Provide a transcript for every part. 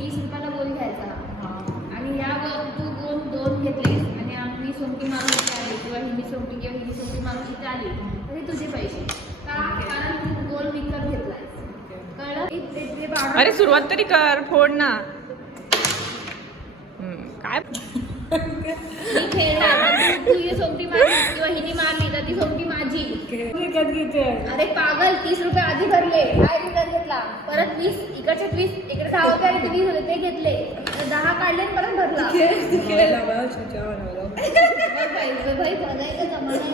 30 रुपयाला गोल घ्यायचा आणि या तू दोन घेतलेस आणि आम्ही सोंगटी मारून इथे आली किंवा हिनी सोंगटी मारून इथे आली तरी तुझे पैसे कारण तू गोल विकत घेतलाय कळलं. अरे सुरुवात तरी कर, फोड ना. काय मी खेळला तू ही सोंगटी मारली किंवा हिनी मारली तर ती सोंगटी माझी. अरे पागल 30 रुपये आधी भरले काय विकत घेतला परत 20 इकडचे 20 इकडे 10 होते आणि 20 होते ते घेतले 10 काढले परत भरला. भाई बघायचं जमाना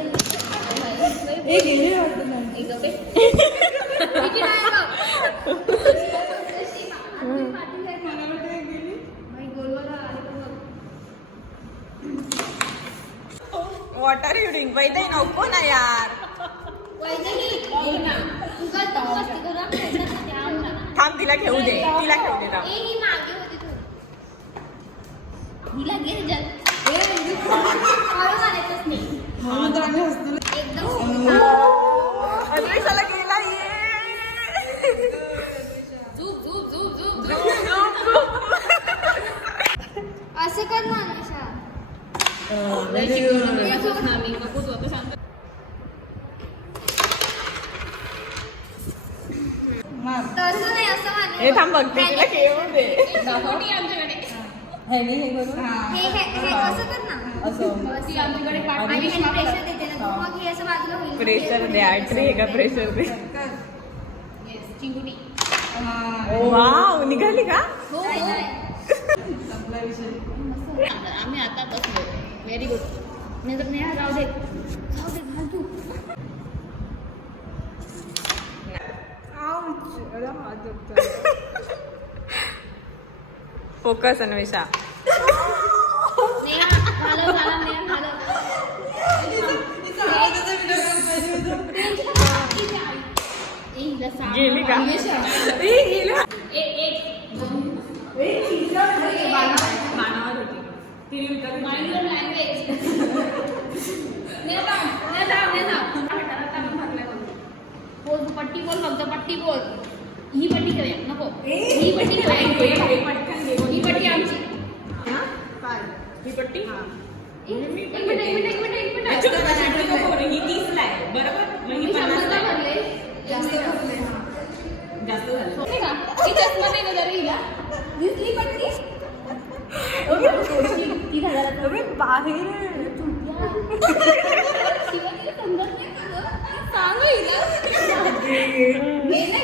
वॉटर युडिंग वैदे नको ना यार. थांब तिला घेऊ दे थांब. अन्वेषाला गेला असं कर ना अनुषा. तसं नाही असं मानलं. हे थांब बघते तिला घेऊ दे. हे असं कर ना. ती आमच्याकडे प्रेशर देते ना मग हे असं बाजूला होईल. प्रेशर दे आटरी आहे का प्रेशर दे. चिंगुडी वाव निघाली का. हो आम्ही आता बसलो. Very good. नाही तर नेहा राहू दे घाल तू. फोकस अन्वेषा. नेहा घालव नेहा घालव. गेली का पट्टी बोल फक्त पट्टी बोल. ही पट्टी करूया नको ही पट्टी करूया. ही पट्टी आमची ही पट्टी एक मिनिट ही 30 ला आहे बरोबर. मी 50 ला भरले जास्त भरले. जास्त झालं नाही का ती चष्मा नाही ना जरा हिला दिसली पट्टी. 30,000 बाहेर शिवाजीला समजत नाही का गं? सांग हिला.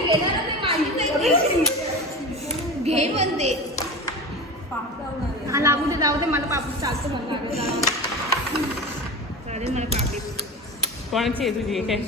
गेला ना ते माझीच आहे. घे म्हणते. हा लागू दे जाऊ दे मला पापूस चालतो म्हणून चालेल मला पापडी. कोणाची आहे तुझी काय